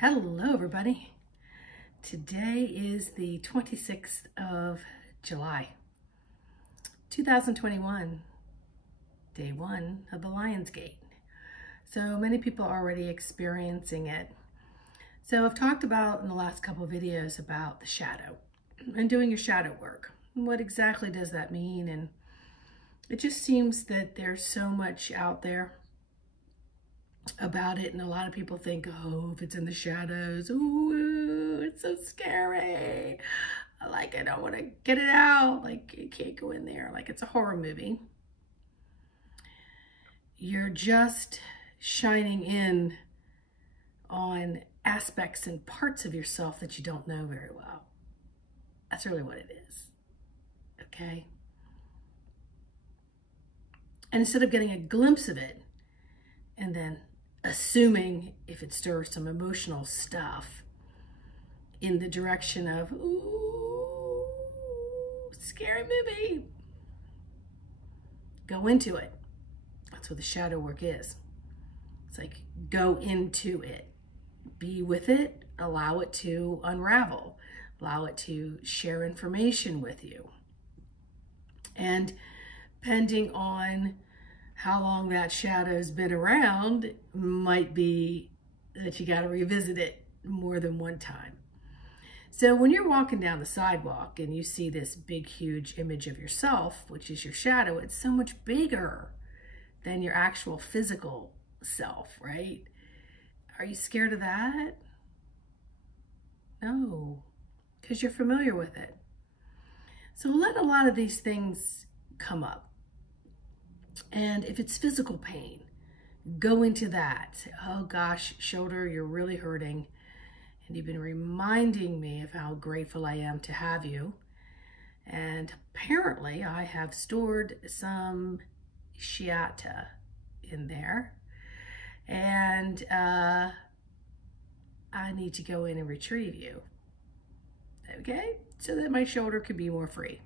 Hello everybody. Today is the 26th of July, 2021, day one of the Lionsgate. So many people are already experiencing it. So I've talked about in the last couple of videos about the shadow and doing your shadow work. What exactly does that mean? And it just seems that there's so much out there about it, and a lot of people think, oh, if it's in the shadows, ooh, it's so scary, like I don't want to get it out, like you can't go in there, like it's a horror movie. You're just shining in on aspects and parts of yourself that you don't know very well. That's really what it is, okay? And instead of getting a glimpse of it and then assuming if it stirs some emotional stuff in the direction of, ooh, scary movie, go into it. That's what the shadow work is. It's like, go into it, be with it, allow it to unravel, allow it to share information with you. And depending on how long that shadow's been around, might be that you got to revisit it more than one time. So when you're walking down the sidewalk and you see this big, huge image of yourself, which is your shadow, it's so much bigger than your actual physical self, right? Are you scared of that? No, because you're familiar with it. So let a lot of these things come up. And if it's physical pain, go into that. Say, oh gosh, shoulder, you're really hurting. And you've been reminding me of how grateful I am to have you. And apparently I have stored some shiatsu in there. And I need to go in and retrieve you. Okay? So that my shoulder could be more free.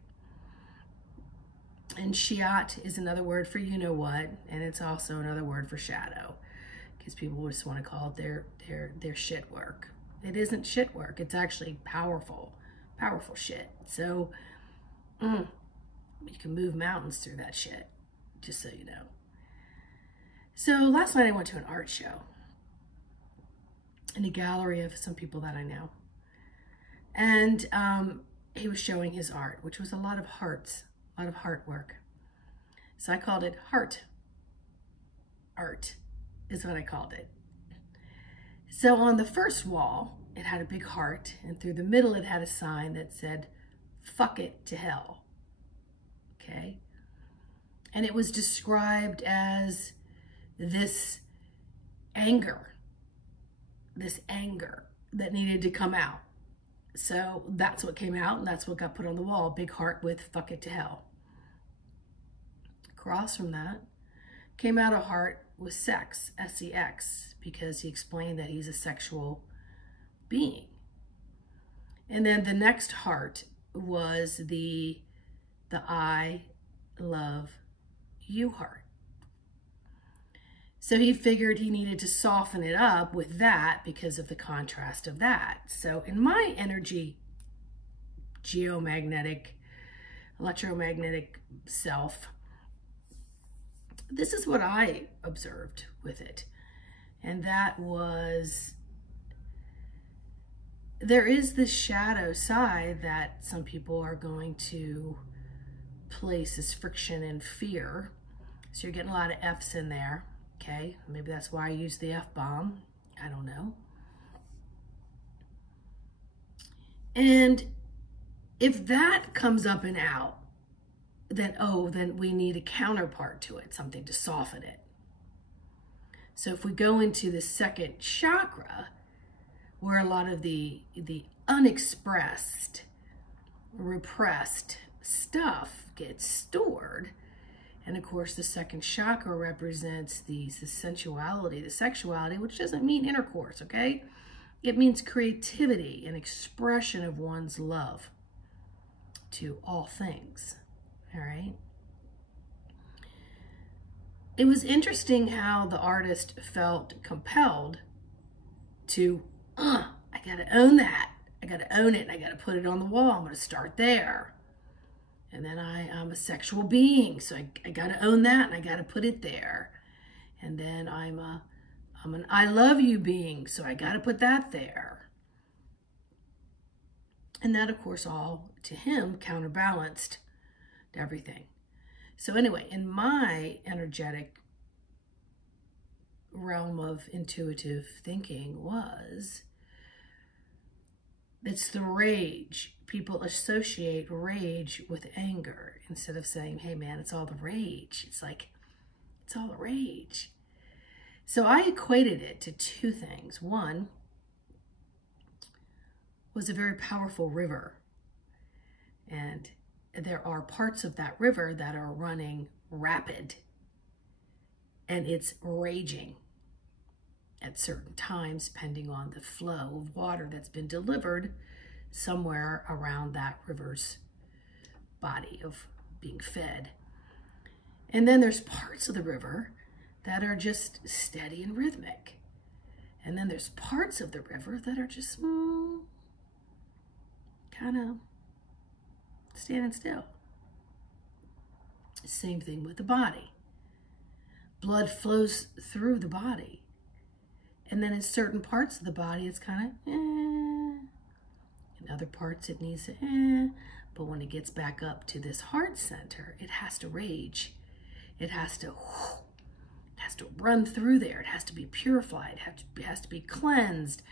And shiat is another word for you know what, and it's also another word for shadow, because people just want to call it their shit work. It isn't shit work. It's actually powerful shit. So you can move mountains through that shit, just so you know. So last night I went to an art show in a gallery of some people that I know, and he was showing his art, which was a lot of hearts. A lot of heart work. So I called it heart art, is what I called it. So on the first wall, it had a big heart, and through the middle it had a sign that said, fuck it to hell. Okay? And it was described as this anger that needed to come out. So that's what came out, and that's what got put on the wall, big heart with fuck it to hell. Across from that came out a heart with sex, S-E-X, because he explained that he's a sexual being. And then the next heart was the I love you heart. So he figured he needed to soften it up with that because of the contrast of that. So in my energy, geomagnetic, electromagnetic self, this is what I observed with it. And that was, there is this shadow side that some people are going to place as friction and fear. So you're getting a lot of F's in there. Okay, maybe that's why I use the F-bomb. I don't know. And if that comes up and out, then, oh, then we need a counterpart to it, something to soften it. So if we go into the second chakra, where a lot of the unexpressed, repressed stuff gets stored, and of course, the second chakra represents the sensuality, the sexuality, which doesn't mean intercourse, okay? It means creativity and expression of one's love to all things, all right? It was interesting how the artist felt compelled to got to own that. I got to own it, and I got to put it on the wall. I'm going to start there. And then I'm a sexual being, so I got to own that, and I got to put it there. And then I'm an I love you being, so I got to put that there. And that, of course, all to him counterbalanced everything. So anyway, in my energetic realm of intuitive thinking was, it's the rage. People associate rage with anger instead of saying, hey man, it's all the rage. It's like, it's all the rage. So I equated it to two things. One was a very powerful river. And there are parts of that river that are running rapid. And it's raging at certain times, depending on the flow of water that's been delivered somewhere around that river's body of being fed. And then there's parts of the river that are just steady and rhythmic. And then there's parts of the river that are just kind of standing still. Same thing with the body. Blood flows through the body. And then in certain parts of the body, it's kind of In other parts, it needs to But when it gets back up to this heart center, it has to rage. It has to run through there. It has to be purified. It has to be cleansed.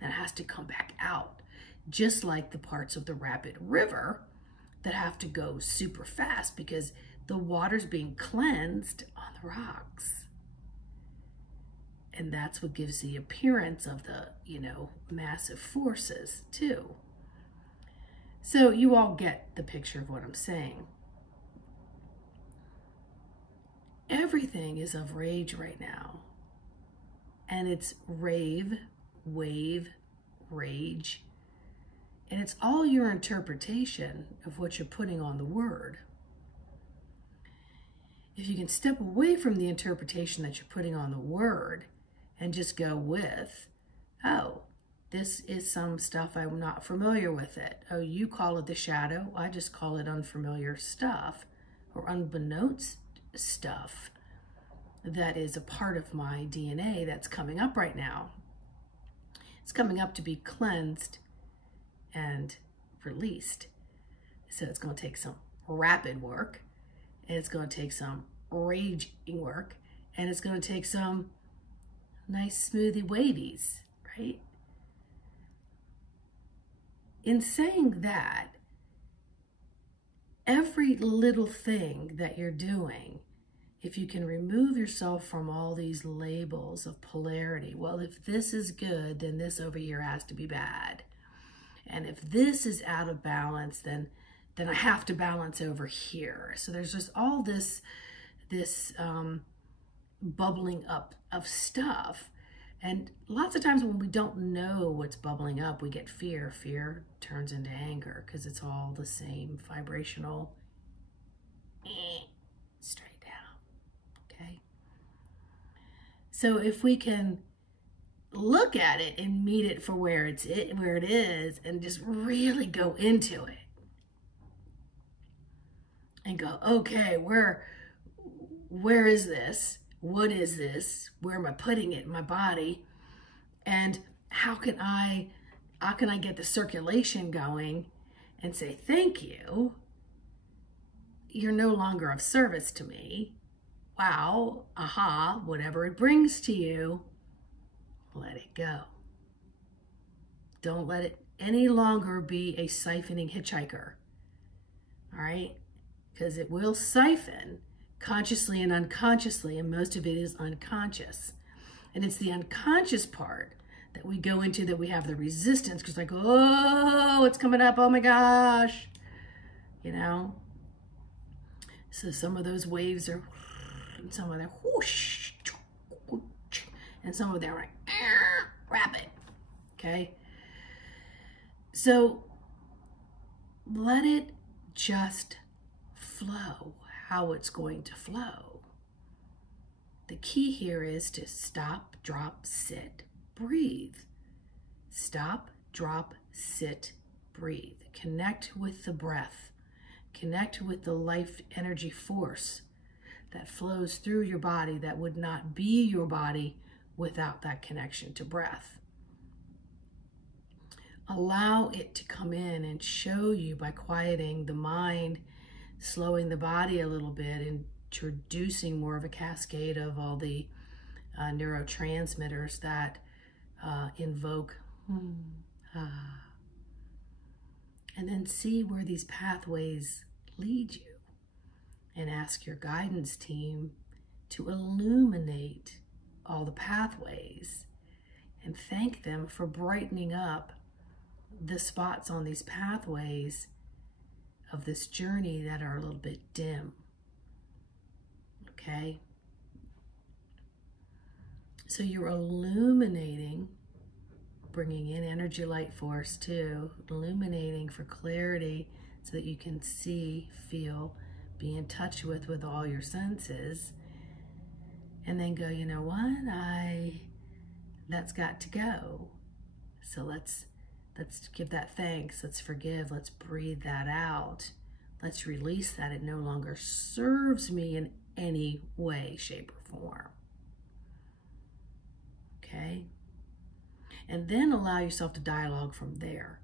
And it has to come back out. Just like the parts of the rapid river that have to go super fast because the water's being cleansed on the rocks. And that's what gives the appearance of the, massive forces too. So you all get the picture of what I'm saying. Everything is of rage right now. And it's rave, wave, rage. And it's all your interpretation of what you're putting on the word. If you can step away from the interpretation that you're putting on the word and just go with, oh, this is some stuff I'm not familiar with it. Oh, you call it the shadow. I just call it unfamiliar stuff or unbeknownst stuff that is a part of my DNA that's coming up right now. It's coming up to be cleansed and released. So it's going to take some rapid work, and it's going to take some raging work, and it's going to take some nice smoothie wavies, right? In saying that, every little thing that you're doing, if you can remove yourself from all these labels of polarity, well, if this is good, then this over here has to be bad. And if this is out of balance, then I have to balance over here. So there's just all this bubbling up of stuff. And lots of times when we don't know what's bubbling up, we get fear. Fear turns into anger because it's all the same vibrational straight down, okay? So if we can look at it and meet it for where it is and just really go into it and go, okay, where is this? What is this? Where am I putting it in my body? And how can I get the circulation going and say, thank you. You're no longer of service to me. Wow, aha, whatever it brings to you, let it go. Don't let it any longer be a siphoning hitchhiker. All right? Because it will siphon consciously and unconsciously, and most of it is unconscious. And it's the unconscious part that we go into that we have the resistance because like, oh, it's coming up, oh my gosh, So some of those waves are, and some of them whoosh, and some of them are like rapid, okay? So let it just flow how it's going to flow. The key here is to stop, drop, sit, breathe. Stop, drop, sit, breathe. Connect with the breath. Connect with the life energy force that flows through your body that would not be your body without that connection to breath. Allow it to come in and show you by quieting the mind, slowing the body a little bit, introducing more of a cascade of all the neurotransmitters that invoke and then see where these pathways lead you, and ask your guidance team to illuminate all the pathways and thank them for brightening up the spots on these pathways of this journey that are a little bit dim. Okay? So you're illuminating, bringing in energy light force too, illuminating for clarity so that you can see, feel, be in touch with all your senses, and then go, you know what, that's got to go. So let's give that thanks, let's forgive, let's breathe that out. Let's release that. It no longer serves me in any way, shape, or form. Okay? And then allow yourself to dialogue from there.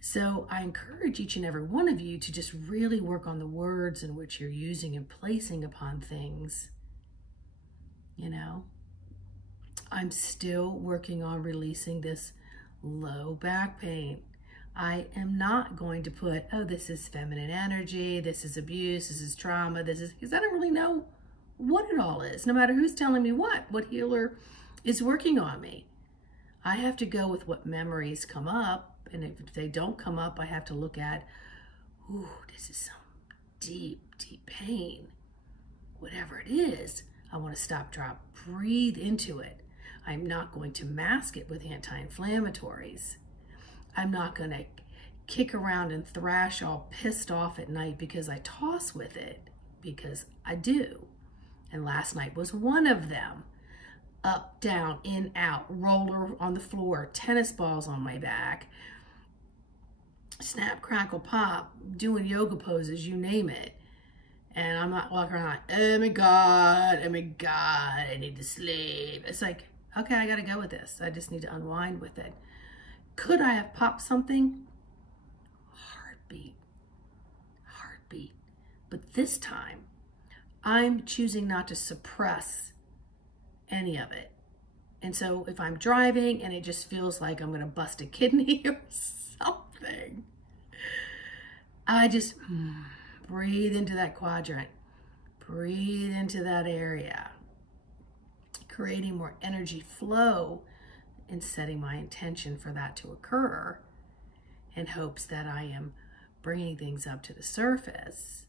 So I encourage each and every one of you to just really work on the words in which you're using and placing upon things. You know, I'm still working on releasing this low back pain. I am not going to put, oh, this is feminine energy, this is abuse, this is trauma, this is, because I don't really know what it all is, no matter who's telling me what healer is working on me. I have to go with what memories come up, and if they don't come up, I have to look at, ooh, this is some deep, deep pain. Whatever it is, I want to stop, drop, breathe into it. I'm not going to mask it with anti-inflammatories. I'm not going to kick around and thrash all pissed off at night because I toss with it, because I do. And last night was one of them. Up, down, in, out, roller on the floor, tennis balls on my back, snap, crackle, pop, doing yoga poses, you name it. And I'm not walking around like, oh my God, I need to sleep. It's like, okay, I gotta go with this. I just need to unwind with it. Could I have popped something? Heartbeat. But this time, I'm choosing not to suppress any of it. And so if I'm driving and it just feels like I'm gonna bust a kidney or something, I just breathe into that quadrant, breathe into that area, creating more energy flow and setting my intention for that to occur in hopes that I am bringing things up to the surface.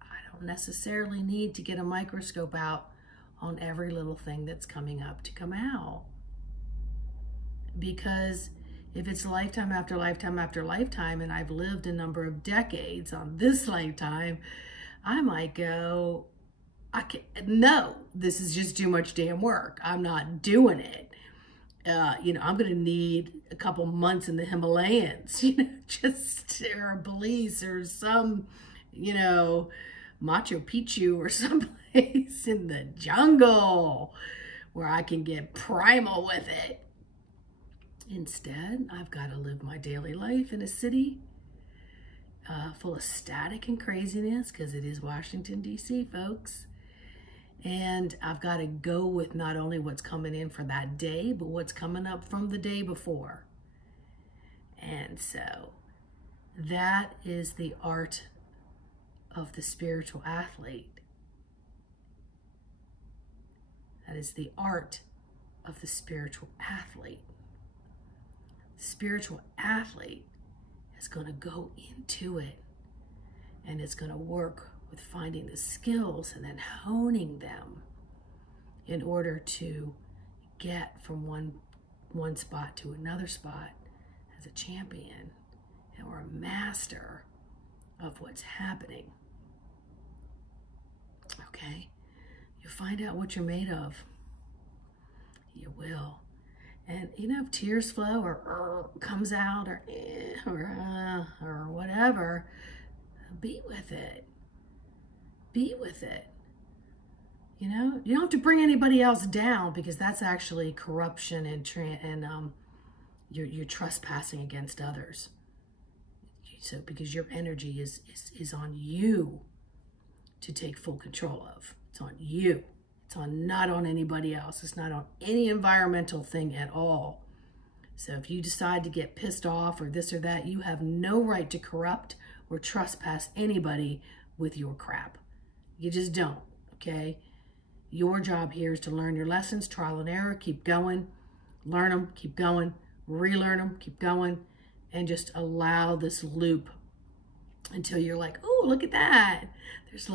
I don't necessarily need to get a microscope out on every little thing that's coming up to come out. Because if it's lifetime after lifetime after lifetime, and I've lived a number of decades on this lifetime, I might go, no, this is just too much damn work. I'm not doing it. You know, I'm going to need a couple months in the Himalayas, you know, just, or Belize or some, you know, Machu Picchu or someplace in the jungle where I can get primal with it. Instead, I've got to live my daily life in a city full of static and craziness, because it is Washington, D.C., folks. And I've got to go with not only what's coming in for that day, but what's coming up from the day before. And so that is the art of the spiritual athlete. That is the art of the spiritual athlete. The spiritual athlete is going to go into it, and it's going to work with finding the skills and then honing them in order to get from one spot to another spot as a champion or a master of what's happening. Okay? You find out what you're made of. You will. And, you know, if tears flow or comes out or whatever, be with it. Be with it. You know, you don't have to bring anybody else down, because that's actually corruption and you're trespassing against others. So because your energy is on you to take full control of. It's on you. It's not on anybody else. It's not on any environmental thing at all. So if you decide to get pissed off or this or that, you have no right to corrupt or trespass anybody with your crap. You just don't, okay? Your job here is to learn your lessons, trial and error, keep going, learn them, keep going, relearn them, keep going, and just allow this loop until you're like, oh, look at that. There's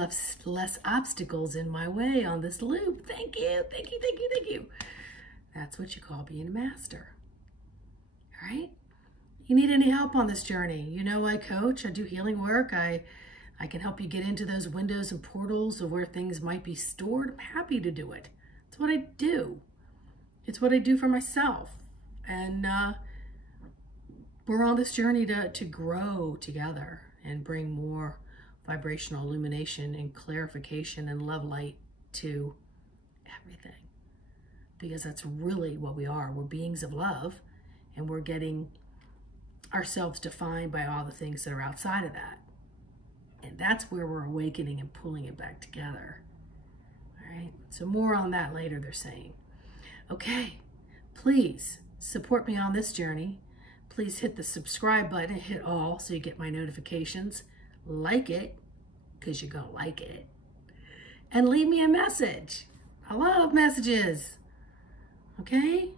less obstacles in my way on this loop. Thank you, thank you, thank you, thank you. That's what you call being a master. All right? You need any help on this journey? You know, I coach, I do healing work. I can help you get into those windows and portals of where things might be stored. I'm happy to do it. It's what I do. It's what I do for myself. And we're on this journey to grow together and bring more vibrational illumination and clarification and love light to everything. Because that's really what we are. We're beings of love, and we're getting ourselves defined by all the things that are outside of that. And that's where we're awakening and pulling it back together. All right, so more on that later, they're saying. Okay, please support me on this journey. Please hit the subscribe button and hit all so you get my notifications. Like it, because you're going to like it. And leave me a message. I love messages. Okay?